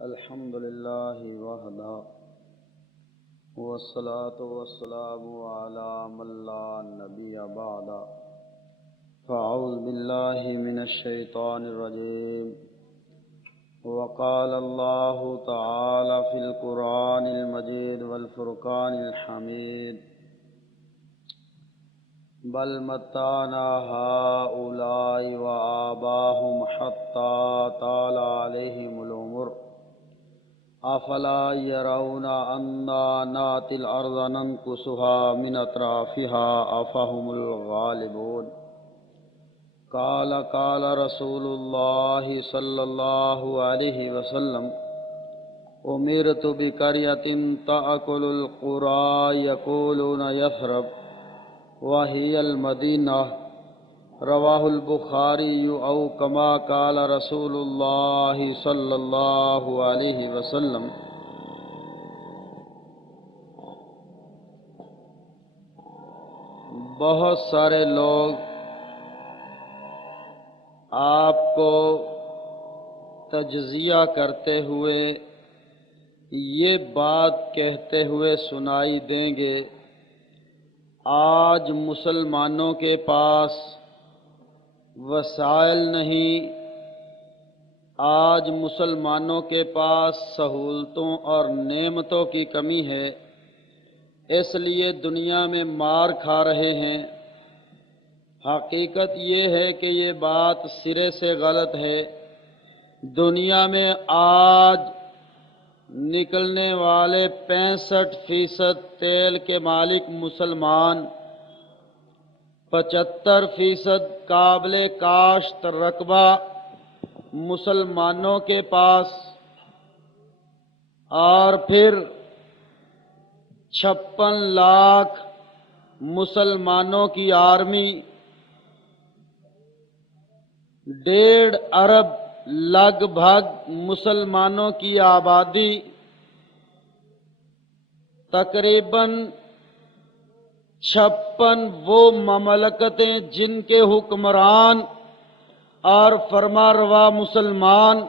الحمد لله وحده والصلاة والسلام على من لا نبي بعده فأعوذ بالله من الشيطان الرجيم وقال الله تعالى في القرآن المجيد والفرقان الحميد بل متعنا هؤلاء وآباهم حتى طال عليهم العمر افلا يرون أنا نأتي الأرض ننقصها من أطرافها أفهم الغالبون قال رسول الله صلى الله عليه وسلم أمرت بقرية تأكل القرى يقولون يثرب وهي المدينة رواہ البخاری او کما قال رسول اللہ صلی اللہ علیہ وسلم۔ بہت سارے لوگ آپ کو تجزیہ کرتے ہوئے یہ بات کہتے ہوئے سنائی دیں گے، آج مسلمانوں کے پاس وسائل نہیں، آج مسلمانوں کے پاس سہولتوں اور نعمتوں کی کمی ہے، اس لیے دنیا میں مار کھا رہے ہیں۔ حقیقت یہ ہے کہ یہ بات سرے سے غلط ہے۔ دنیا میں آج نکلنے والے 65% تیل کے مالک مسلمان، 75% قابل کاشت رقبہ مسلمانوں کے پاس، اور پھر 56 لاکھ مسلمانوں کی آرمی، 1.5 ارب لگ بھگ مسلمانوں کی آبادی، تقریباً 56 وہ مملکتیں جن کے حکمران اور فرمانروا مسلمان۔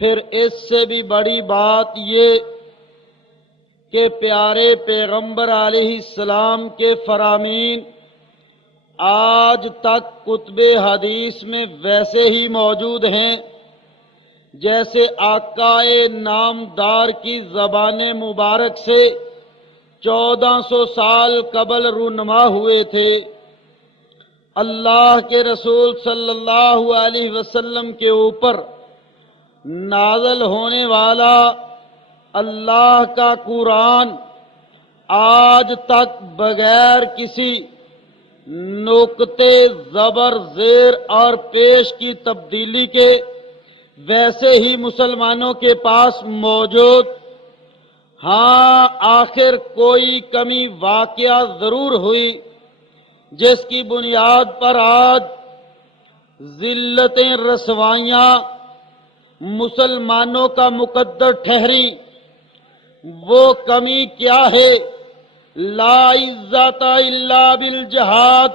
پھر اس سے بھی بڑی بات یہ کہ پیارے پیغمبر علیہ السلام کے فرامین آج تک کتب حدیث میں ویسے ہی موجود ہیں جیسے آقائے نامدار کی زبان مبارک سے 1400 سال قبل رونما ہوئے تھے۔ اللہ کے رسول صلی اللہ علیہ وسلم کے اوپر نازل ہونے والا اللہ کا قرآن آج تک بغیر کسی نقطے زبر زیر اور پیش کی تبدیلی کے ویسے ہی مسلمانوں کے پاس موجود۔ ہاں، آخر کوئی کمی واقعہ ضرور ہوئی جس کی بنیاد پر آج ذلتیں رسوائیاں مسلمانوں کا مقدر ٹھہری۔ وہ کمی کیا ہے؟ لا عزت الا بالجہاد،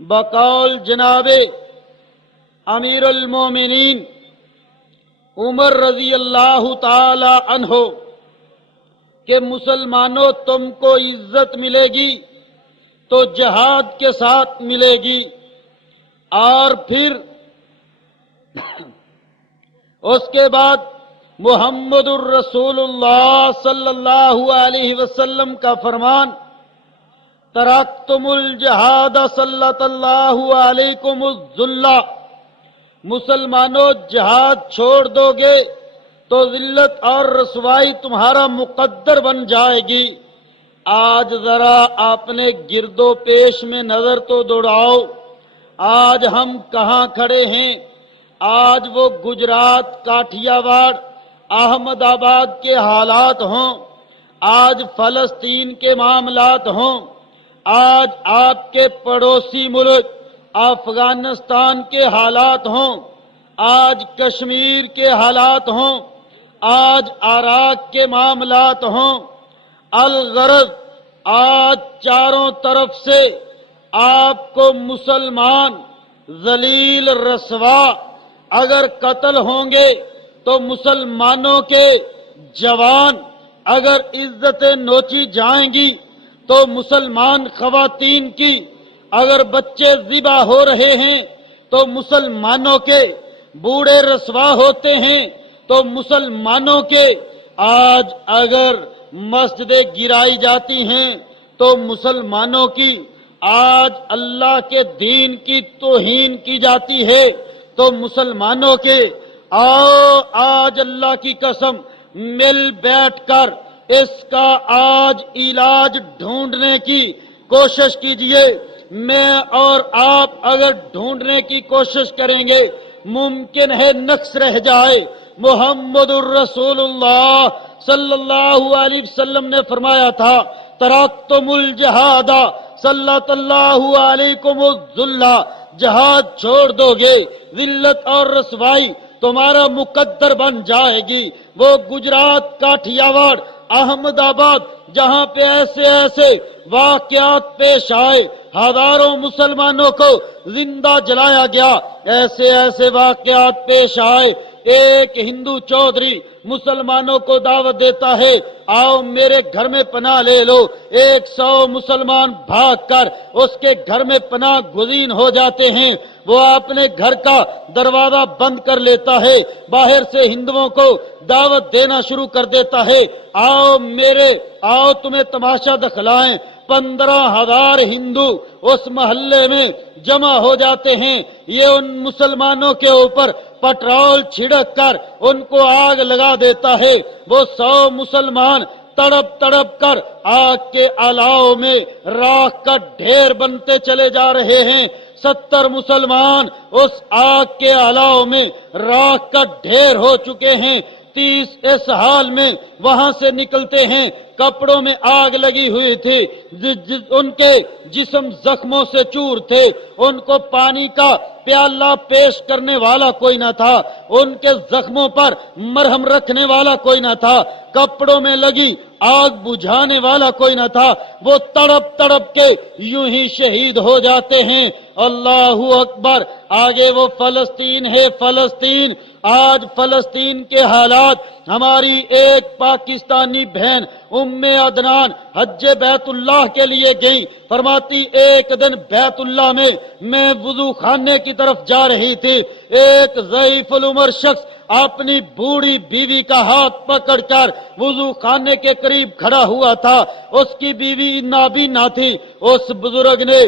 بقول جناب امیر المومنین عمر رضی اللہ تعالی عنہ کہ مسلمانوں تم کو عزت ملے گی تو جہاد کے ساتھ ملے گی، اور پھر اس کے بعد محمد الرسول اللہ صلی اللہ علیہ وسلم کا فرمان، ترکتم الجہاد سلط اللہ علیکم الذل، مسلمانوں جہاد چھوڑ دو گے تو ذلت اور رسوائی تمہارا مقدر بن جائے گی۔ آج ذرا اپنے گرد و پیش میں نظر تو دوڑاؤ، آج ہم کہاں کھڑے ہیں؟ آج وہ گجرات، کاٹھیا واڑ، احمد آباد کے حالات ہوں، آج فلسطین کے معاملات ہوں، آج آپ کے پڑوسی ملک افغانستان کے حالات ہوں، آج کشمیر کے حالات ہوں، آج عراق کے معاملات ہوں، الغرض آج چاروں طرف سے آپ کو مسلمان ذلیل رسوا اگر قتل ہوں گے تو مسلمانوں کے جوان اگر عزتیں نوچی جائیں گی تو مسلمان خواتین کی اگر بچے ذبح ہو رہے ہیں تو مسلمانوں کے بوڑھے رسوا ہوتے ہیں تو مسلمانوں کے آج اگر مسجدیں گرائی جاتی ہیں تو مسلمانوں کی آج اللہ کے دین کی توہین کی جاتی ہے تو مسلمانوں کے آؤ آج اللہ کی قسم مل بیٹھ کر اس کا آج علاج ڈھونڈنے کی کوشش کیجئے۔ میں اور آپ اگر ڈھونڈنے کی کوشش کریں گے ممکن ہے نقص رہ جائے۔ محمد الرسول اللہ صلی اللہ علیہ وسلم نے فرمایا تھا ترکتم الجہاد سلط اللہ علیکم الذل، جہاد چھوڑ دو گے ذلت اور رسوائی تمہارا مقدر بن جائے گی۔ وہ گجرات کاٹھیاواڑ احمد آباد جہاں پہ ایسے ایسے واقعات پیش آئے ہزاروں مسلمانوں کو زندہ جلایا گیا، ایسے ایسے واقعات پیش آئے ایک ہندو چودھری مسلمانوں کو دعوت دیتا ہے آؤ میرے گھر میں پناہ لے لو، 100 مسلمان بھاگ کر اس کے گھر میں پناہ گزین ہو جاتے ہیں۔ وہ اپنے گھر کا دروازہ بند کر لیتا ہے، باہر سے ہندوؤں کو دعوت دینا شروع کر دیتا ہے آؤ تمہیں تماشا دکھلائیں۔ 15,000 ہندو اس محلے میں جمع ہو جاتے ہیں۔ یہ ان مسلمانوں کے اوپر پٹرول چھڑک کر ان کو آگ لگا دیتا ہے۔ وہ 100 مسلمان تڑپ تڑپ کر آگ کے الاؤ میں راکھ کا ڈھیر بنتے چلے جا رہے ہیں۔ 70 مسلمان اس آگ کے الاؤ میں راکھ کا ڈھیر ہو چکے ہیں۔ 30 اس حال میں وہاں سے نکلتے ہیں، کپڑوں میں آگ لگی ہوئی تھی، ان کے جسم زخموں سے چور تھے، ان کو پانی کا پیالہ پیش کرنے والا کوئی نہ تھا، ان کے زخموں پر مرہم رکھنے والا کوئی نہ تھا، کپڑوں میں لگی آگ بجھانے والا کوئی نہ تھا۔ وہ تڑپ تڑپ کے یوں ہی شہید ہو جاتے ہیں۔ اللہ اکبر۔ آگے وہ فلسطین ہے، فلسطین۔ آج فلسطین کے حالات، ہماری ایک پاکستانی بہن ام عدنان حج بیت اللہ کے لیے گئی، فرماتی ایک دن بیت اللہ میں وضو خانے کی طرف جا رہی تھی، ایک ضعیف العمر شخص اپنی بوڑھی بیوی کا ہاتھ پکڑ کر وضو خانے کے قریب کھڑا ہوا تھا، اس کی بیوی نابینا تھی۔ اس بزرگ نے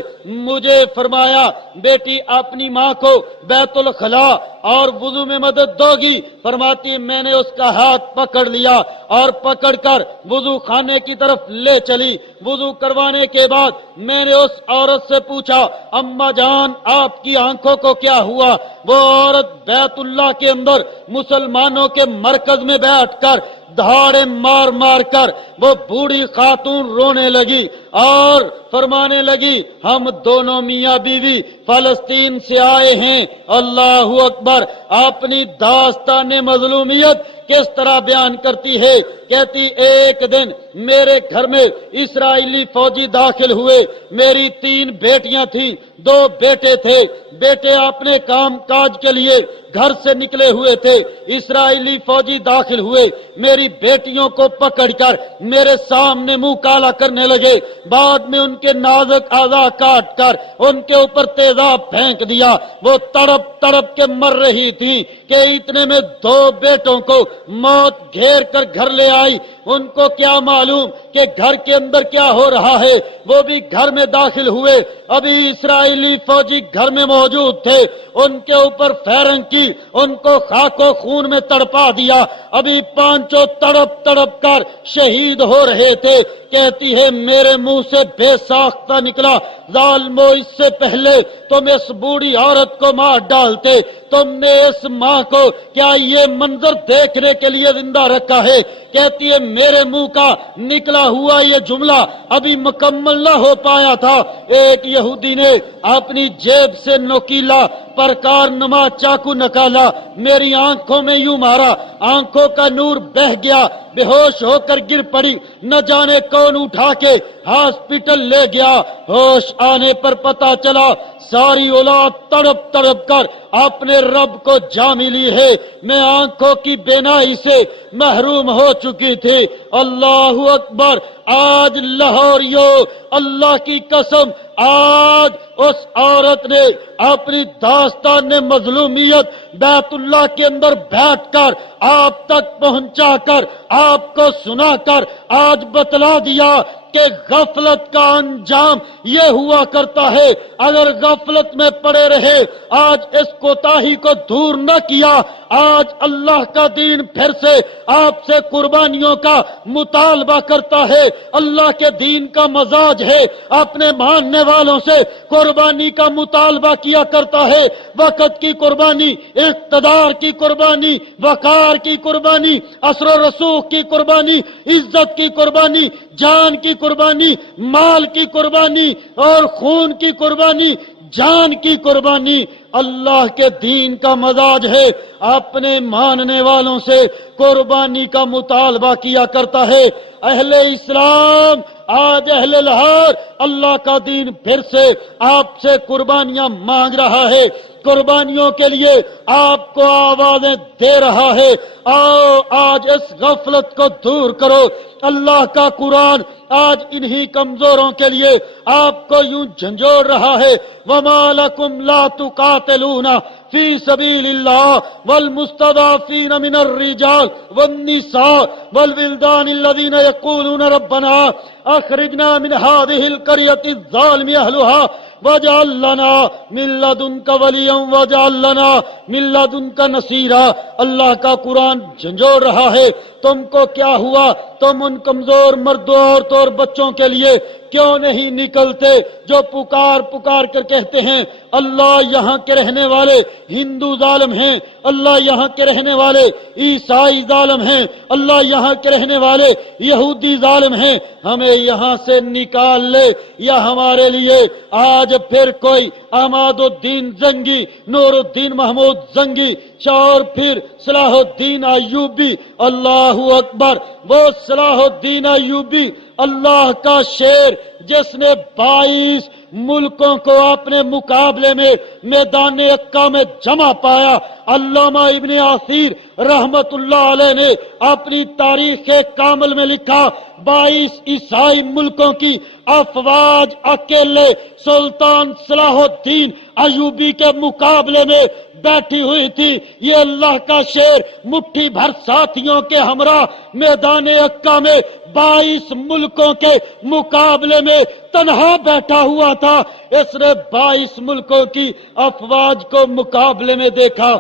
مجھے فرمایا بیٹی اپنی ماں کو بیت الخلا اور وضو میں مدد دو گی؟ فرماتی میں نے اس کا ہاتھ پکڑ لیا اور پکڑ کر وضو خانے کی طرف لے چلی۔ وضو کروانے کے بعد میں نے اس عورت سے پوچھا اماں جان آپ کی آنکھوں کو کیا ہوا؟ وہ عورت بیت اللہ کے اندر مسلمانوں کے مرکز میں بیٹھ کر دھاڑے مار مار کر وہ بوڑھی خاتون رونے لگی اور فرمانے لگی ہم دونوں میاں بیوی فلسطین سے آئے ہیں۔ اللہ اکبر۔ اپنی داستان مظلومیت کس طرح بیان کرتی ہے، کہتی ایک دن میرے گھر میں اسرائیلی فوجی داخل ہوئے، میری 3 بیٹیاں تھیں، 2 بیٹے تھے، بیٹے اپنے کام کاج کے لیے گھر سے نکلے ہوئے تھے، اسرائیلی فوجی داخل ہوئے، میری بیٹیوں کو پکڑ کر میرے سامنے منہ کالا کرنے لگے، بعد میں ان کے نازک اعضاء کاٹ کر ان کے اوپر تیزاب پھینک دیا، وہ تڑپ تڑپ کے مر رہی تھی کہ اتنے میں 2 بیٹوں کو موت گھیر کر گھر لے آئی۔ ان کو کیا معلوم کہ گھر کے اندر کیا ہو رہا ہے، وہ بھی گھر میں داخل ہوئے، ابھی اسرائیلی فوجی گھر میں موجود تھے، ان کے اوپر فائرنگ کی، ان کو خاک و خون میں تڑپا دیا، ابھی 5 تڑپ تڑپ کر شہید ہو رہے تھے۔ کہتی ہے میرے منہ سے بے ساختہ نکلا ظالمو، اس سے پہلے تم اس بوڑھی عورت کو مار ڈالتے، تم نے اس ماں کو کیا یہ منظر دیکھنے کے لیے زندہ رکھا ہے؟ کہتی ہے میرے منہ کا نکلا ہوا یہ جملہ ابھی مکمل نہ ہو پایا تھا، ایک یہودی نے اپنی جیب سے نوکیلا پرکار نما چاقو نکالا، میری آنکھوں میں یوں مارا، آنکھوں کا نور بہ گیا، بے ہوش ہو کر گر پڑی، نہ جانے کون اٹھا کے ہاسپٹل لے گیا۔ ہوش آنے پر پتا چلا ساری اولاد تڑپ تڑپ کر اپنے رب کو جا ملی ہے، میں آنکھوں کی بینائی سے محروم ہو چکی تھی۔ اللہ اکبر! آج لاہوریوں، اللہ کی قسم، آج اس عورت نے اپنی داستان مظلومیت بیت اللہ کے اندر بیٹھ کر آپ تک پہنچا کر آپ کو سنا کر آج بتلا دیا کہ غفلت کا انجام یہ ہوا کرتا ہے۔ اگر غفلت میں پڑے رہے، آج اس کوتاہی کو دور نہ کیا، آج اللہ کا دین پھر سے آپ سے قربانیوں کا مطالبہ کرتا ہے۔ اللہ کے دین کا مزاج ہے اپنے ماننے والوں سے قربانی کا مطالبہ کیا کرتا ہے۔ وقت کی قربانی، اقتدار کی قربانی، وقار کی قربانی، اثر و رسوخ کی قربانی، عزت کی قربانی، جان کی قربانی، مال کی قربانی اور خون کی قربانی، جان کی قربانی اللہ کے دین کا مزاج ہے، اپنے ماننے والوں سے قربانی کا مطالبہ کیا کرتا ہے۔ اہل اسلام، آج اہل لاہور، اللہ کا دین پھر سے آپ سے قربانیاں مانگ رہا ہے، قربانیوں کے لیے آپ کو آوازیں دے رہا ہے۔ آؤ آج اس غفلت کو دور کرو۔ اللہ کا قرآن آج انہی کمزوروں کے لیے آپ کو یوں جھنجھوڑ رہا ہے، وَمَا لَكُمْ لَا تُقَاتِلُونَ فِي سَبِيلِ اللَّهِ وَالْمُسْتَضْعَفِينَ مِنَ الرِّجَالِ وَالنِّسَاءِ وَالْوِلْدَانِ الَّذِينَ يَقُولُونَ رَبَّنَا أَخْرِجْنَا مِنْ هَٰذِهِ الْقَرْيَةِ الظَّالِمِ أَهْلُهَا وَاجْعَل لَّنَا مِن لَّدُنكَ وَلِيًّا وَاجْعَل لَّنَا مِن لَّدُنكَ نَصِيرًا۔ اللہ کا قرآن جھنجھوڑ رہا ہے، تم کو کیا ہوا؟ تم ان کمزور مردوں، عورتوں اور بچوں کے لیے کیوں نہیں نکلتے جو پکار پکار کر کہتے ہیں اللہ یہاں کے رہنے والے ہندو ظالم ہیں، اللہ یہاں کے رہنے والے عیسائی ظالم ہیں، اللہ یہاں کے رہنے والے یہودی ظالم ہیں، ہمیں یہاں سے نکال لے۔ یا ہمارے لیے آج پھر کوئی احمد الدین زنگی، نور الدین محمود زنگی، اور پھر صلاح الدین ایوبی، اللہ اکبر! وہ صلاح الدین ایوبی، اللہ کا شیر، جس نے 22 ملکوں کو اپنے مقابلے میں میدان عکا میں جمع پایا۔ علامہ ابن عثیر رحمت اللہ علیہ نے اپنی تاریخ کامل میں لکھا 22 عیسائی ملکوں کی افواج اکیلے سلطان صلاح الدین ایوبی کے مقابلے میں بیٹھی ہوئی تھی۔ یہ اللہ کا شیر مٹھی بھر ساتھیوں کے ہمراہ میدان عکا میں 22 ملکوں کے مقابلے میں تنہا بیٹھا ہوا تھا۔ اس نے 22 ملکوں کی افواج کو مقابلے میں دیکھا،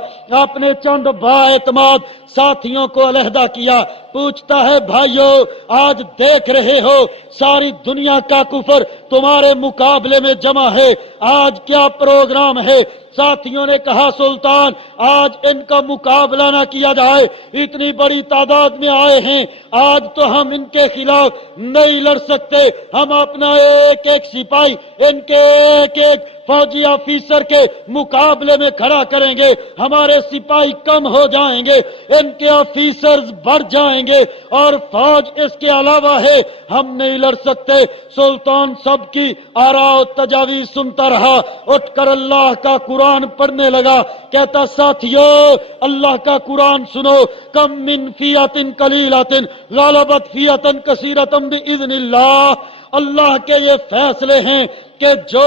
اپنے چند با اعتماد ساتھیوں کو علیحدہ کیا، پوچھتا ہے بھائیو آج دیکھ رہے ہو ساری دنیا کا کفر تمہارے مقابلے میں جمع ہے، آج کیا پروگرام ہے؟ ساتھیوں نے کہا سلطان آج ان کا مقابلہ نہ کیا جائے، اتنی بڑی تعداد میں آئے ہیں، آج تو ہم ان کے خلاف نہیں لڑ سکتے، ہم اپنا ایک ایک سپاہی ان کے ایک ایک فوجی آفیسر کے مقابلے میں کھڑا کریں گے، ہمارے سپاہی کم ہو جائیں گے، ان کے آفیسرز بڑھ جائیں گے اور فوج اس کے علاوہ ہے، ہم نہیں لڑ سکتے۔ سلطان سب کی آراء و تجاویز سنتا رہا، اٹھ کر اللہ کا قرآن پڑھنے لگا، کہتا ساتھیو اللہ کا قرآن سنو، کم من فیۃ قلیلۃ غلبت فیۃ کثیرۃ باذن اللہ۔ اللہ کے یہ فیصلے ہیں کہ جو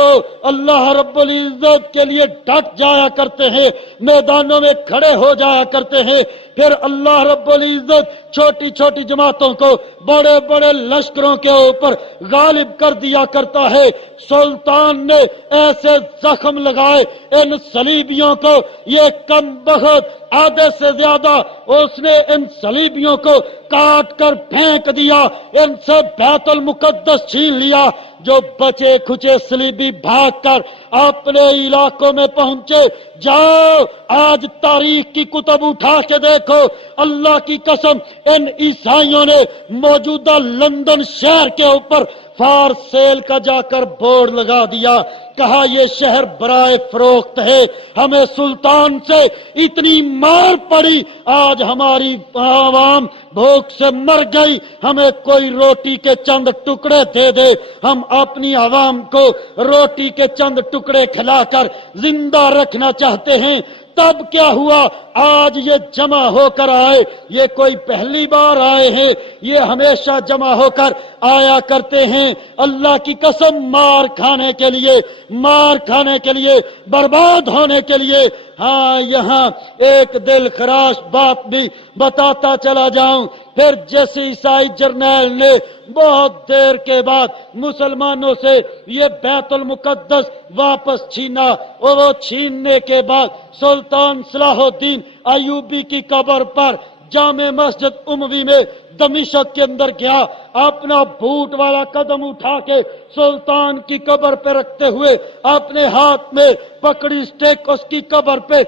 اللہ رب العزت کے لیے ڈٹ جایا کرتے ہیں، میدانوں میں کھڑے ہو جایا کرتے ہیں، پھر اللہ رب العزت چھوٹی چھوٹی جماعتوں کو بڑے بڑے لشکروں کے اوپر غالب کر دیا کرتا ہے۔ سلطان نے ایسے زخم لگائے ان صلیبیوں کو، یہ کم بخت آدھے سے زیادہ اس نے ان صلیبیوں کو کاٹ کر پھینک دیا، ان سے بیت المقدس چھین لیا۔ جو بچے کھچے صلیبی بھاگ کر اپنے علاقوں میں پہنچے، جاؤ آج تاریخ کی کتب اٹھا کے دیکھو، اللہ کی قسم ان عیسائیوں نے موجودہ لندن شہر کے اوپر فار سیل کا جا کر بورڈ لگا دیا، کہا یہ شہر برائے فروخت ہے۔ ہمیں سلطان سے اتنی مار پڑی، آج ہماری عوام بھوک سے مر گئی، ہمیں کوئی روٹی کے چند ٹکڑے دے دے، ہم اپنی عوام کو روٹی کے چند ٹکڑے کھلا کر زندہ رکھنا چاہتے ہیں۔ تب کیا ہوا؟ آج یہ جمع ہو کر آئے، یہ کوئی پہلی بار آئے ہیں، یہ ہمیشہ جمع ہو کر آیا کرتے ہیں، اللہ کی قسم مار کھانے کے لیے، مار کھانے کے لیے، برباد ہونے کے لیے۔ ہاں یہاں ایک دل خراش بات بھی بتاتا چلا جاؤں، پھر جیسے عیسائی جرنیل نے بہت دیر کے بعد مسلمانوں سے یہ بیت المقدس واپس چھینا، اور وہ چھیننے کے بعد سلطان صلاح الدین ایوبی کی قبر پر جامع مسجد اموی میں دمشق کے اندر گیا، اپنا بوٹ والا قدم اٹھا کے سلطان کی قبر پہ رکھتے ہوئے اپنے ہاتھ میں پکڑی اسٹیک اس کی قبر پہ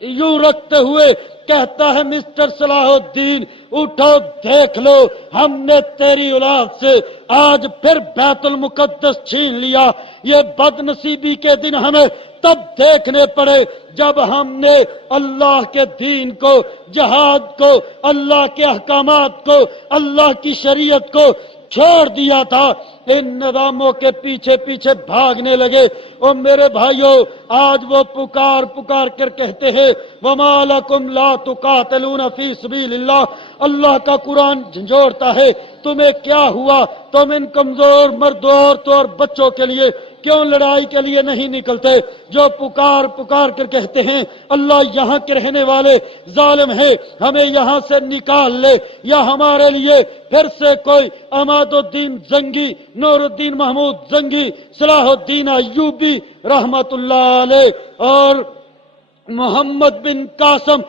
یوں رکھتے ہوئے کہتا ہے، مسٹر صلاح الدین اٹھو دیکھ لو، ہم نے تیری اولاد سے آج پھر بیت المقدس چھین لیا۔ یہ بد نصیبی کے دن ہمیں تب دیکھنے پڑے جب ہم نے اللہ کے دین کو، جہاد کو، اللہ کے احکامات کو، اللہ کی شریعت کو چھوڑ دیا تھا، ان نظاموں کے پیچھے پیچھے بھاگنے لگے۔ اور میرے بھائیوں، آج وہ پکار پکار کر کہتے ہیں، وَمَا لَكُمْ لَا تُقَاتِلُونَ فِي سَبِيلِ اللَّهِ، اللہ کا قرآن جھنجھوڑتا ہے، تمہیں کیا ہوا؟ تم ان کمزور مردوں، عورتوں اور بچوں کے لیے کیوں لڑائی کے لیے نہیں نکلتے؟ جو پکار پکار کر کہتے ہیں اللہ یہاں کے رہنے والے ظالم ہیں، ہمیں یہاں سے نکال لے، یا ہمارے لیے پھر سے کوئی عماد الدین زنگی، نور الدین محمود زنگی، صلاح الدین ایوبی رحمت اللہ علیہ، اور محمد بن قاسم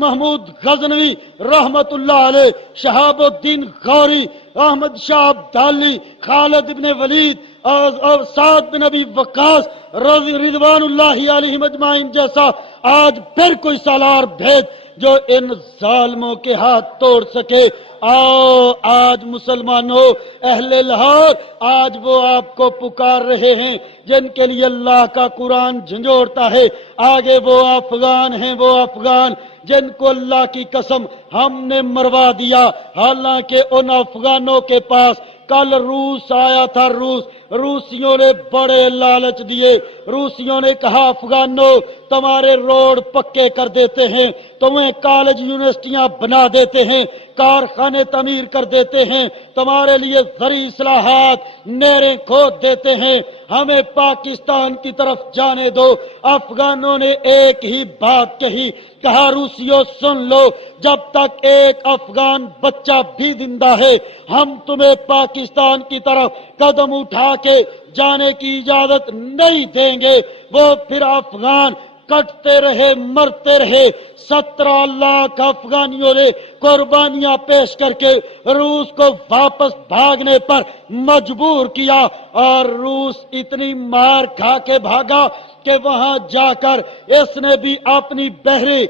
محمود غزنوی رحمت اللہ علیہ، شہاب الدین غوری، احمد شاہ عبدالی، خالد بن ولید اور سعد بن ابی وقاص رضوان اللہ علیہ اجمعین جیسا آج پھر کوئی سالار بھیج جو ان ظالموں کے ہاتھ توڑ سکے۔ آؤ آج مسلمانوں، اہل لاہور، آج وہ آپ کو پکار رہے ہیں جن کے لیے اللہ کا قرآن جھنجھوڑتا ہے، آگے وہ افغان ہیں، وہ افغان جن کو اللہ کی قسم ہم نے مروا دیا، حالانکہ ان افغانوں کے پاس کل روس آیا تھا، روسیوں نے بڑے لالچ دیے، روسیوں نے کہا افغانوں تمہارے روڈ پکے کر دیتے ہیں، تمہیں کالج یونیورسٹیاں بنا دیتے ہیں، کارخانے تعمیر کر دیتے ہیں، تمہارے لیے زرعی اصلاحات، نہریں کھود دیتے ہیں، ہمیں پاکستان کی طرف جانے دو۔ افغانوں نے ایک ہی بات کہی، کہا روسیوں سن لو، جب تک ایک افغان بچہ بھی زندہ ہے ہم تمہیں پاکستان کی طرف قدم اٹھا کے جانے کی اجازت نہیں دیں گے۔ وہ پھر افغان کٹتے رہے، مرتے رہے، 17 لاکھ افغانیوں نے قربانیاں پیش کر کے روس کو واپس بھاگنے پر مجبور کیا، اور روس اتنی مار کھا کے بھاگا کہ وہاں جا کر اس نے بھی اپنی بحری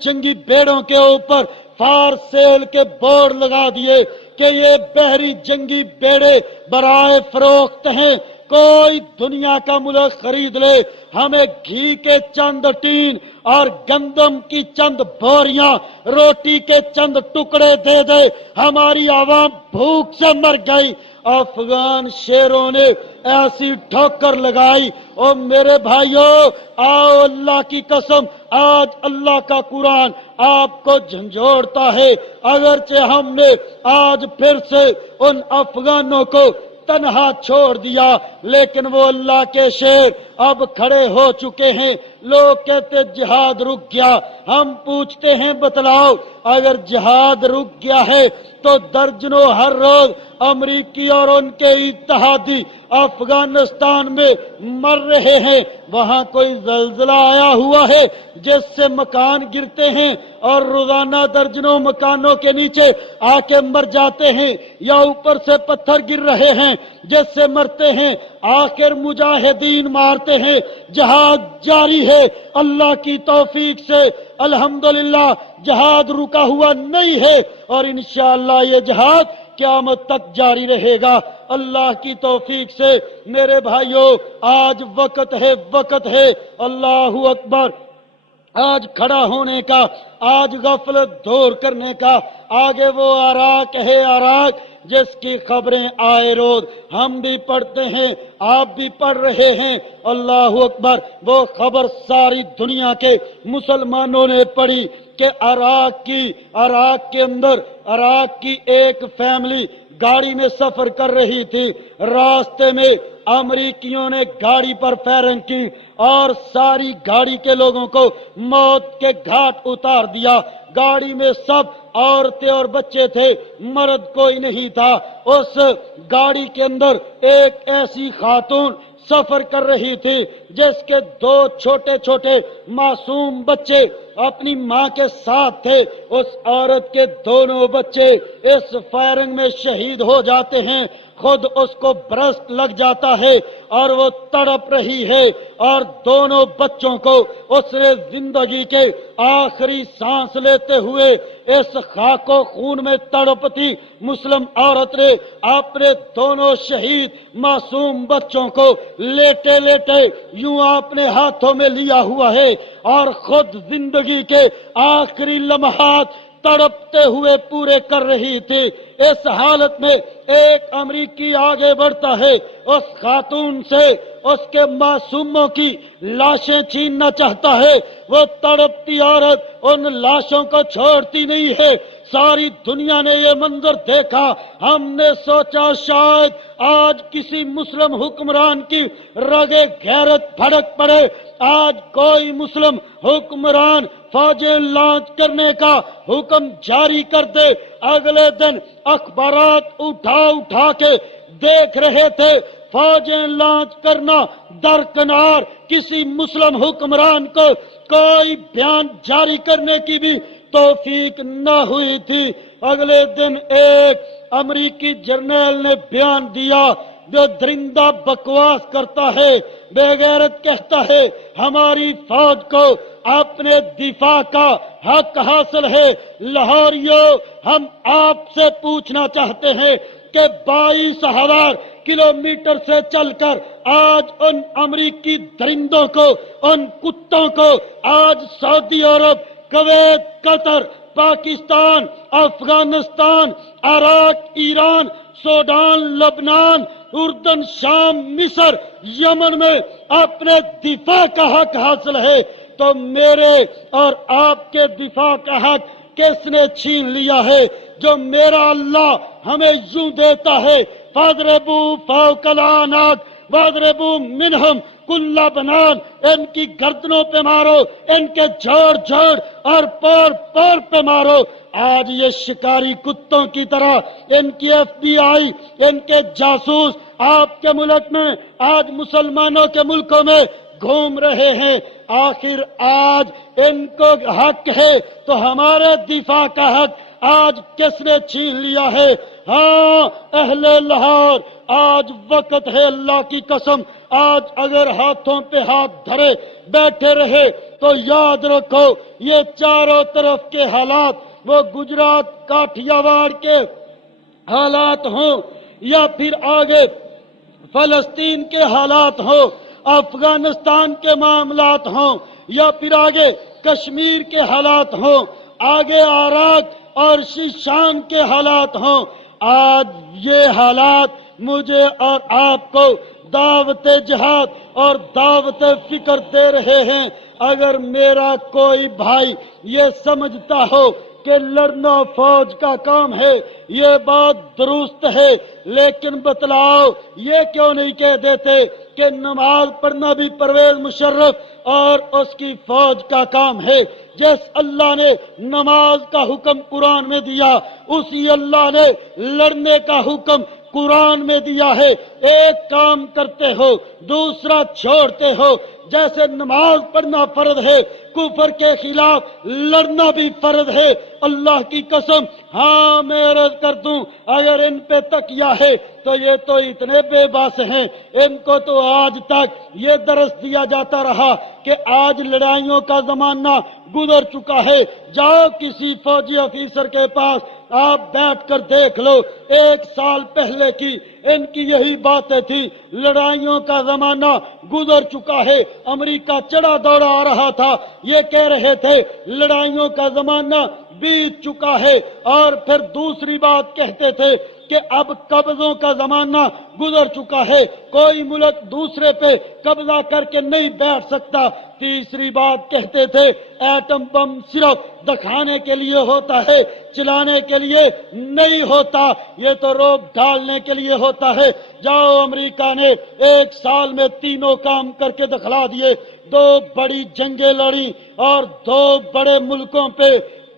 جنگی بیڑوں کے اوپر فار سیل کے بورڈ لگا دیے کہ یہ بحری جنگی بیڑے برائے فروخت ہیں، کوئی دنیا کا ملک خرید لے، ہمیں گھی کے چند ٹین اور گندم کی چند بوریاں، روٹی کے چند ٹکڑے دے دے، ہماری عوام بھوک سے مر گئی۔ افغان شیروں نے ایسی ٹھوکر لگائی۔ اور میرے بھائیوں، آؤ اللہ کی قسم، آج اللہ کا قرآن آپ کو جھنجھوڑتا ہے، اگرچہ ہم نے آج پھر سے ان افغانوں کو تنہا چھوڑ دیا، لیکن وہ اللہ کے شیر اب کھڑے ہو چکے ہیں۔ لوگ کہتے جہاد رک گیا، ہم پوچھتے ہیں بتلاؤ، اگر جہاد رک گیا ہے تو درجنوں ہر روز امریکی اور ان کے اتحادی افغانستان میں مر رہے ہیں، وہاں کوئی زلزلہ آیا ہوا ہے جس سے مکان گرتے ہیں اور روزانہ درجنوں مکانوں کے نیچے آ کے مر جاتے ہیں، یا اوپر سے پتھر گر رہے ہیں جس سے مرتے ہیں، آخر مجاہدین مارتے جاتے ہیں جہاد جاری ہے اللہ کی توفیق سے الحمدللہ جہاد رکا ہوا نہیں ہے اور انشاءاللہ یہ جہاد قیامت تک جاری رہے گا اللہ کی توفیق سے میرے بھائیوں آج وقت ہے اللہ اکبر آج کھڑا ہونے کا آج غفلت دور کرنے کا آگے وہ عراق ہے عراق جس کی خبریں آئے روز ہم بھی پڑھتے ہیں آپ بھی پڑھ رہے ہیں اللہ اکبر وہ خبر ساری دنیا کے مسلمانوں نے پڑھی کہ عراق کے اندر عراق کی ایک فیملی گاڑی میں سفر کر رہی تھی راستے میں امریکیوں نے گاڑی پر فائرنگ کی اور ساری گاڑی کے لوگوں کو موت کے گھاٹ اتار دیا گاڑی میں سب عورتیں اور بچے تھے مرد کوئی نہیں تھا اس گاڑی کے اندر ایک ایسی خاتون سفر کر رہی تھی جس کے 2 چھوٹے چھوٹے معصوم بچے اپنی ماں کے ساتھ تھے اس عورت کے دونوں بچے اس فائرنگ میں شہید ہو جاتے ہیں خود اس کو برسٹ لگ جاتا ہے اور وہ تڑپ رہی ہے اور دونوں بچوں کو اس نے زندگی کے آخری سانس لیتے ہوئے اس خاک و خون میں تڑپتی مسلم عورت نے اپنے دونوں شہید معصوم بچوں کو لیٹے لیٹے یوں اپنے ہاتھوں میں لیا ہوا ہے اور خود زندگی کے آخری لمحات تڑپتے ہوئے پورے کر رہی تھی اس حالت میں ایک امریکی آگے بڑھتا ہے اس خاتون سے اس کے معصوموں کی لاشیں چھیننا چاہتا ہے وہ تڑپتی عورت ان لاشوں کو چھوڑتی نہیں ہے ساری دنیا نے یہ منظر دیکھا ہم نے سوچا شاید آج کسی مسلم حکمران کی رگے غیرت بھڑک پڑے آج کوئی مسلم حکمران فوجیں لانچ کرنے کا حکم جاری کر دے اگلے دن اخبارات اٹھا کے دیکھ رہے تھے فوجیں لانچ کرنا درکنار کسی مسلم حکمران کو کوئی بیان جاری کرنے کی بھی توفیق نہ ہوئی تھی اگلے دن ایک امریکی جرنیل نے بیان دیا جو درندہ بکواس کرتا ہے بے غیرت کہتا ہے ہماری فوج کو اپنے دفاع کا حق حاصل ہے لاہوریوں ہم آپ سے پوچھنا چاہتے ہیں کہ 22,000 کلومیٹر سے چل کر آج ان امریکی درندوں کو ان کتوں کو آج سعودی عرب کویت قطر پاکستان افغانستان عراق ایران سوڈان لبنان اردن شام مصر یمن میں اپنے دفاع کا حق حاصل ہے تو میرے اور آپ کے دفاع کا حق کس نے چھین لیا ہے جو میرا اللہ ہمیں یوں دیتا ہے فَاضْرِبُوا فَوْقَ الْأَعْنَاقِ وَاضْرِبُوا مِنْهُمْ كُلَّ بَنَانٍ ان کی گردنوں پہ مارو ان کے جوڑ اور پور پہ مارو آج یہ شکاری کتوں کی طرح ان کی FBI ان کے جاسوس آپ کے ملک میں آج مسلمانوں کے ملکوں میں گھوم رہے ہیں آخر آج ان کو حق ہے تو ہمارے دفاع کا حق آج کس نے چھین لیا ہے ہاں اہل لاہور آج وقت ہے اللہ کی قسم آج اگر ہاتھوں پہ ہاتھ دھرے بیٹھے رہے تو یاد رکھو یہ چاروں طرف کے حالات وہ گجرات کاٹھیاواڑ کے حالات ہوں یا پھر آگے فلسطین کے حالات ہوں افغانستان کے معاملات ہوں یا پھر آگے کشمیر کے حالات ہوں آگے عراق اور شیشان کے حالات ہوں آج یہ حالات مجھے اور آپ کو دعوت جہاد اور دعوت فکر دے رہے ہیں اگر میرا کوئی بھائی یہ سمجھتا ہو کہ لڑنا فوج کا کام ہے یہ بات درست ہے لیکن بتلاؤ یہ کیوں نہیں کہہ دیتے کہ نماز پڑھنا بھی پرویز مشرف اور اس کی فوج کا کام ہے جس اللہ نے نماز کا حکم قرآن میں دیا اسی اللہ نے لڑنے کا حکم قرآن میں دیا ہے ایک کام کرتے ہو دوسرا چھوڑتے ہو جیسے نماز پڑھنا فرض ہے، کفر کے خلاف لڑنا بھی فرض ہے۔ اللہ کی قسم، ہاں میں عرض کر دوں، اگر ان پہ تکیہ ہے تو یہ تو اتنے بے بس ہیں، ان کو تو آج تک یہ درس دیا جاتا رہا کہ آج لڑائیوں کا زمانہ گزر چکا ہے۔ جاؤ کسی فوجی افیسر کے پاس، آپ بیٹھ کر دیکھ لو، 1 سال پہلے کی ان کی یہی باتیں تھی، لڑائیوں کا زمانہ گزر چکا ہے۔ امریکہ چڑھا دوڑا آ رہا تھا، یہ کہہ رہے تھے لڑائیوں کا زمانہ بیت چکا ہے، اور پھر دوسری بات کہتے تھے کہ اب قبضوں کا زمانہ گزر چکا ہے، کوئی ملک دوسرے پہ قبضہ کر کے نہیں بیٹھ سکتا۔ تیسری بات کہتے تھے ایٹم بم صرف دکھانے کے لیے ہوتا ہے، چلانے کے لیے نہیں ہوتا، یہ تو روب ڈالنے کے لیے ہوتا ہے۔ جاؤ، امریکہ نے 1 سال میں تینوں کام کر کے دکھلا دیے، 2 بڑی جنگیں لڑی اور 2 بڑے ملکوں پہ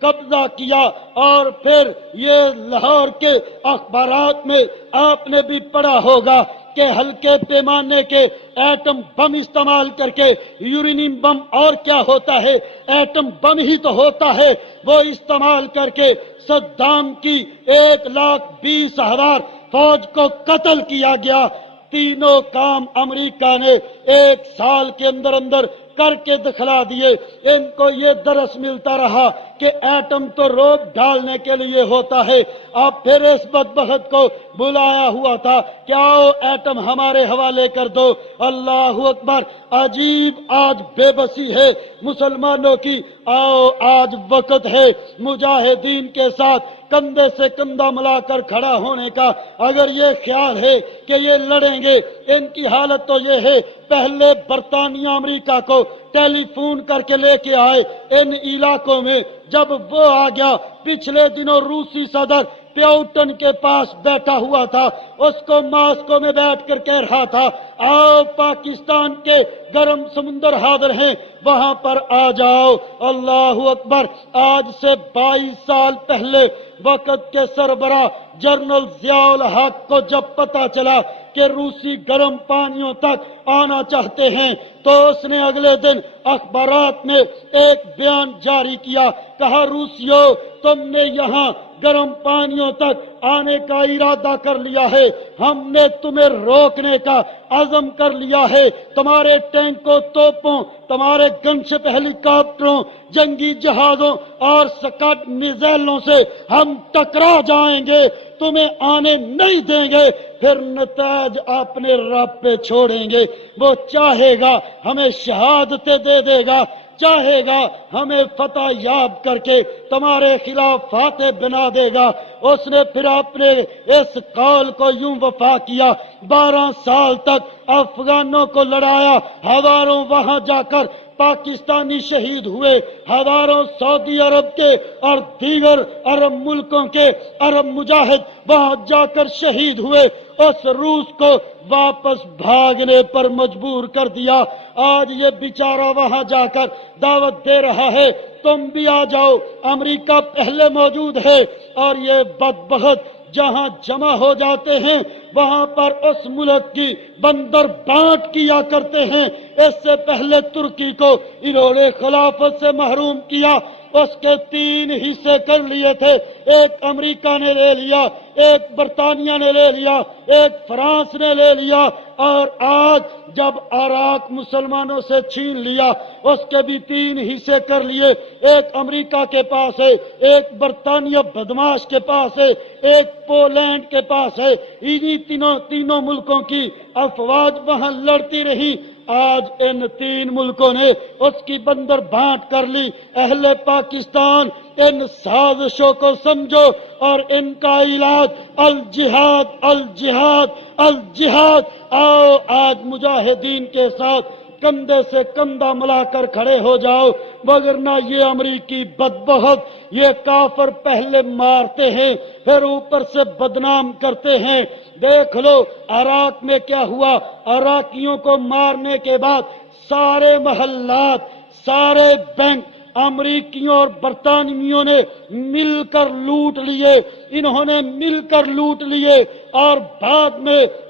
قبضہ کیا، اور پھر یہ لاہور کے اخبارات میں آپ نے بھی پڑھا ہوگا کہ ہلکے پیمانے کے ایٹم بم استعمال کر کے، یورینیم بم اور کیا ہوتا ہے، ایٹم بم ہی تو ہوتا ہے، وہ استعمال کر کے صدام کی 1,20,000 فوج کو قتل کیا گیا۔ تینوں کام امریکہ نے 1 سال کے اندر اندر کر کے دکھلا دیے۔ ان کو یہ درس ملتا رہا کہ ایٹم تو روب ڈالنے کے لیے ہوتا ہے۔ اب پھر اس بدبخت کو بلایا ہوا تھا کہ آؤ ایٹم ہمارے حوالے کر دو۔ اللہ اکبر، عجیب آج بے بسی ہے مسلمانوں کی۔ آؤ آج وقت ہے مجاہدین کے ساتھ کندھے سے کندھا ملا کر کھڑا ہونے کا۔ اگر یہ خیال ہے کہ یہ لڑیں گے، ان کی حالت تو یہ ہے، پہلے برطانیہ امریکہ کو ٹیلی فون کر کے لے کے آئے ان علاقوں میں، جب وہ آ گیا، پچھلے دنوں روسی صدر پیوٹن کے پاس بیٹھا ہوا تھا، اس کو ماسکو میں بیٹھ کر کہہ رہا تھا آؤ پاکستان کے گرم سمندر حاضر ہیں، وہاں پر آ جاؤ۔ اللہ اکبر، آج سے 22 سال پہلے وقت کے سربراہ جنرل ضیاء الحق کو جب پتا چلا کہ روسی گرم پانیوں تک آنا چاہتے ہیں تو اس نے اگلے دن اخبارات میں ایک بیان جاری کیا، کہا روسیوں تم نے یہاں گرم پانیوں تک آنے کا ارادہ کر لیا ہے، ہم نے تمہیں روکنے کا عزم کر لیا ہے، تمہارے ٹینکوں، توپوں، تمہارے گن شپ ہیلی کاپٹروں، جنگی جہازوں اور سکاٹ میزائلوں سے ہم ٹکرا جائیں گے، تمہیں آنے نہیں دیں گے۔ پھر نتائج اپنے رب پہ چھوڑیں گے، وہ چاہے گا ہمیں شہادتیں دے دے گا، چاہے گا ہمیں فتح یاب کر کے تمہارے خلاف فاتح بنا دے گا۔ اس نے پھر اپنے اس قول کو یوں وفا کیا، 12 سال تک افغانوں کو لڑایا، ہزاروں وہاں جا کر پاکستانی شہید ہوئے، ہزاروں سعودی عرب کے اور دیگر عرب ملکوں کے عرب مجاہد وہاں جا کر شہید ہوئے، اس روس کو واپس بھاگنے پر مجبور کر دیا۔ آج یہ بیچارہ وہاں جا کر دعوت دے رہا ہے تم بھی آ جاؤ، امریکہ پہلے موجود ہے، اور یہ بدبخت جہاں جمع ہو جاتے ہیں وہاں پر اس ملک کی بندر بانٹ کیا کرتے ہیں۔ اس سے پہلے ترکی کو انہوں نے خلافت سے محروم کیا، اس کے 3 حصے کر لیے تھے، ایک امریکہ نے لے لیا، ایک برطانیہ نے لے لیا، ایک فرانس نے لے لیا، اور آج جب عراق مسلمانوں سے چھین لیا اس کے بھی 3 حصے کر لیے، ایک امریکہ کے پاس ہے، ایک برطانیہ بدماش کے پاس ہے، ایک پولینڈ کے پاس ہے، انہی تینوں ملکوں کی افواج وہاں لڑتی رہی۔ آج ان 3 ملکوں نے اس کی بندر بانٹ کر لی۔ اہل پاکستان ان سازشوں کو سمجھو اور ان کا علاج الجہاد الجہاد الجہاد۔ آؤ آج مجاہدین کے ساتھ کندھے سے کندھا ملا کر کھڑے ہو جاؤ، وگرنہ یہ امریکی بدبخت، یہ کافر پہلے مارتے ہیں پھر اوپر سے بدنام کرتے ہیں۔ دیکھ لو عراق میں کیا ہوا، عراقیوں کو مارنے کے بعد سارے محلات، سارے بینک امریکیوں اور برطانویوں نے مل کر لوٹ لیے، انہوں نے مل کر لوٹ لیے، اور بعد میں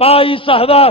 22,000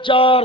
4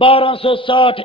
1260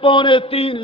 2.25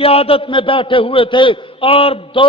قیادت میں بیٹھے ہوئے تھے اور 2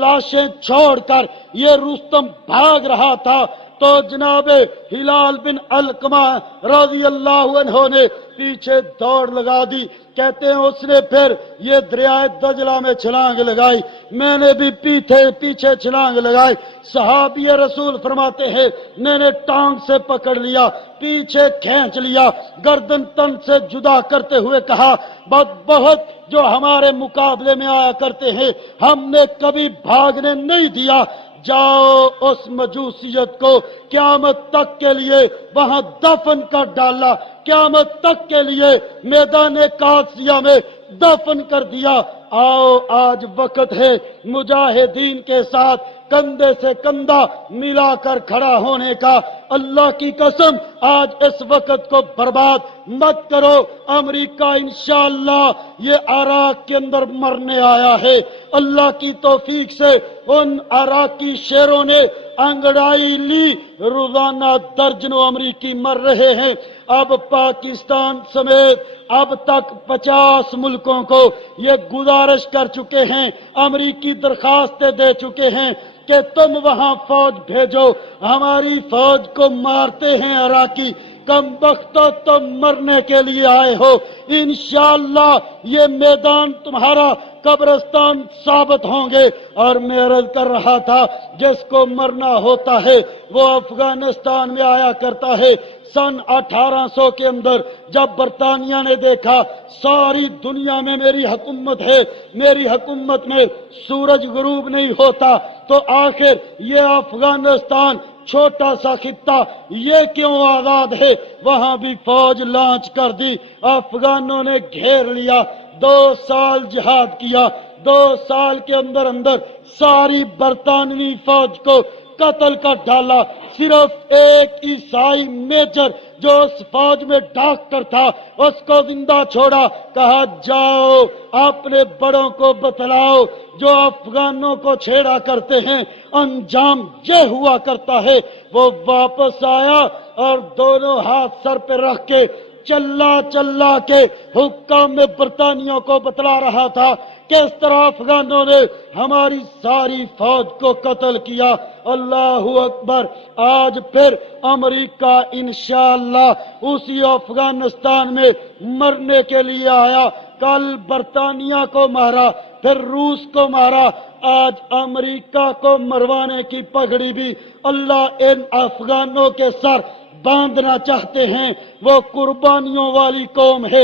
لاشیں چھوڑ کر یہ رستم بھاگ رہا تھا تو جناب ہلال بن علقمہ رضی اللہ عنہ نے پیچھے دوڑ لگا دی. کہتے ہیں اس نے پھر یہ دریائے دجلہ میں چھلانگ لگائی، میں نے بھی پیچھے چھلانگ لگائی. صحابی رسول فرماتے ہیں میں نے ٹانگ سے پکڑ لیا، پیچھے کھینچ لیا، گردن تن سے جدا کرتے ہوئے کہا بہت جو ہمارے مقابلے میں آیا کرتے ہیں ہم نے کبھی بھاگنے نہیں دیا، جاؤ اس مجوسیت کو قیامت تک کے لیے وہاں دفن کر ڈالا، قیامت تک کے لیے میدان قادسیہ میں دفن کر دیا. آؤ آج وقت ہے مجاہدین کے ساتھ کندھے سے کندھا ملا کر کھڑا ہونے کا. اللہ کی قسم آج اس وقت کو برباد مت کرو. امریکہ انشاءاللہ یہ عراق کے اندر مرنے آیا ہے. اللہ کی توفیق سے ان عراقی شیروں نے انگڑائی لی، روزانہ درجنوں امریکی مر رہے ہیں. اب پاکستان سمیت اب تک 50 ملکوں کو یہ گزارش کر چکے ہیں، امریکی درخواستیں دے چکے ہیں کہ تم وہاں فوج بھیجو. ہماری فوج کو مارتے ہیں عراقی، کم بختو تم مرنے کے لیے آئے ہو. انشاءاللہ یہ میدان تمہارا قبرستان ثابت ہوں گے. اور میں عرض کر رہا تھا جس کو مرنا ہوتا ہے وہ افغانستان میں آیا کرتا ہے. سن 1800 کے اندر جب برطانیہ نے دیکھا ساری دنیا میں میری حکومت ہے، میری حکومت میں سورج غروب نہیں ہوتا، تو آخر یہ افغانستان چھوٹا سا خطہ یہ کیوں آزاد ہے؟ وہاں بھی فوج لانچ کر دی، افغانوں نے گھیر لیا. 2 سال جہاد کیا، 2 سال کے اندر ساری برطانوی فوج کو قتل کر ڈالا. صرف ایک عیسائی میجر جو اس فوج میں ڈاکٹر تھا اس کو زندہ چھوڑا. کہا جاؤ اپنے بڑوں کو بتلاؤ جو افغانوں کو چھیڑا کرتے ہیں انجام یہ ہوا کرتا ہے. وہ واپس آیا اور دونوں ہاتھ سر پہ رکھ کے چلا کے حکام میں برطانیہ کو بتلا رہا تھا کس طرح افغانوں نے ہماری ساری فوج کو قتل کیا. اللہ اکبر. آج پھر امریکہ انشاءاللہ اسی افغانستان میں مرنے کے لیے آیا. کل برطانیہ کو مارا، پھر روس کو مارا، آج امریکہ کو مروانے کی پگڑی بھی اللہ ان افغانوں کے سر باندھنا چاہتے ہیں. وہ قربانیوں والی قوم ہے.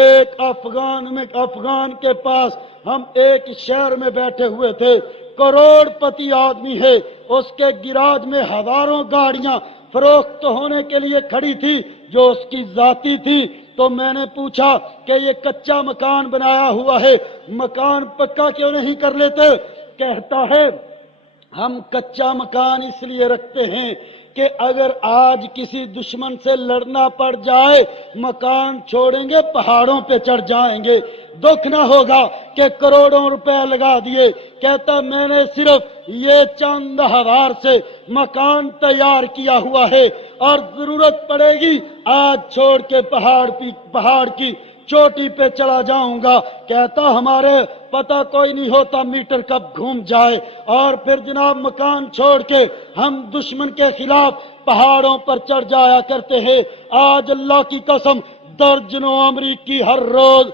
ایک افغان کے پاس ہم ایک شہر میں بیٹھے ہوئے تھے، کروڑ پتی آدمی ہے، اس کے گراج میں ہزاروں گاڑیاں فروخت ہونے کے لیے کھڑی تھی جو اس کی ذاتی تھی. تو میں نے پوچھا کہ یہ کچا مکان بنایا ہوا ہے، مکان پکا کیوں نہیں کر لیتے؟ کہتا ہے ہم کچا مکان اس لیے رکھتے ہیں کہ اگر آج کسی دشمن سے لڑنا پڑ جائے مکان چھوڑیں گے پہاڑوں پہ چڑھ جائیں گے، دکھ نہ ہوگا کہ کروڑوں روپے لگا دیے. کہتا میں نے صرف یہ چند ہزار سے مکان تیار کیا ہوا ہے اور ضرورت پڑے گی آج چھوڑ کے پہاڑ کی چوٹی پہ چلا جاؤں گا. کہتا ہمارے پتہ کوئی نہیں ہوتا میٹر کب گھوم جائے. اور پھر جناب مکان چھوڑ کے ہم دشمن کے خلاف پہاڑوں پر چڑھ جایا کرتے ہیں. آج اللہ کی قسم درجنوں امریکی ہر روز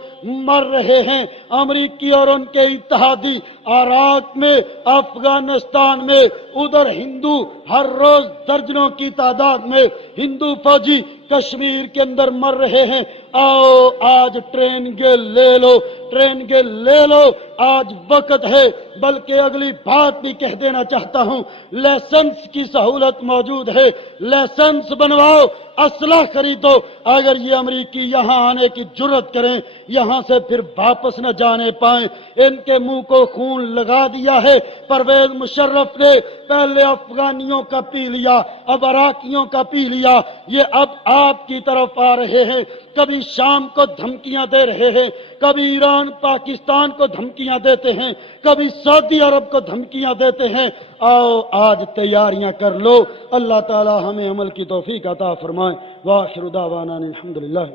مر رہے ہیں. امریکی اور ان کے اتحادی عراق میں، افغانستان میں، ادھر ہندو ہر روز درجنوں کی تعداد میں ہندو فوجی کشمیر کے اندر مر رہے ہیں. آؤ آج ٹرین گے لے لو، آج وقت ہے. بلکہ اگلی بات بھی کہہ دینا چاہتا ہوں، لائسنس کی سہولت موجود ہے، لائسنس بنواؤ، اسلحہ خریدو. اگر یہ امریکی یہاں آنے کی جرت کریں یہاں سے پھر واپس نہ جانے پائیں. ان کے منہ کو خون لگا دیا ہے. پرویز مشرف نے پہلے افغانیوں کا پی لیا، اب عراقیوں کا پی لیا، یہ اب آپ کی طرف آ رہے ہیں. کبھی شام کو دھمکیاں دے رہے ہیں، کبھی ایران پاکستان کو دھمکیاں دیتے ہیں، کبھی سعودی عرب کو دھمکیاں دیتے ہیں. آؤ آج تیاریاں کر لو. اللہ تعالی ہمیں عمل کی توفیق عطا فرمائے. وآخر دعوانا الحمدللہ.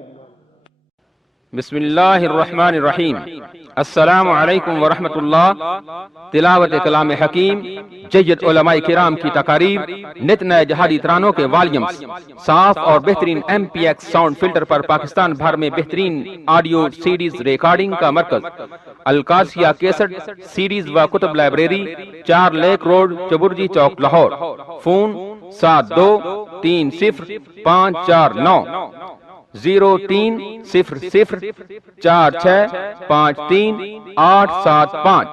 بسم اللہ الرحمن الرحیم۔ السلام علیکم ورحمۃ اللہ۔ تلاوت کلام حکیم، جید علماء کرام کی تقاریر، نت نئے جہادی ترانوں کے والیومز، صاف اور بہترین MPX ساؤنڈ فلٹر پر پاکستان بھر میں بہترین آڈیو سیڈیز ریکارڈنگ کا مرکز، القادسیہ کیسٹ سیڈیز و کتب لائبریری، 4 لیک روڈ، چبرجی چوک، لاہور۔ فون 72300549 03004653 875۔